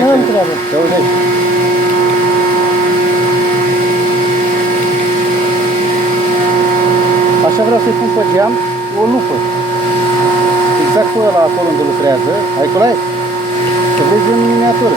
Nu am treabă. Te auzești. Așa vreau să-i pun pe geam o lupă. Exact pe ăla acolo unde lucrează. Ai colai? Să vezi în miniatură.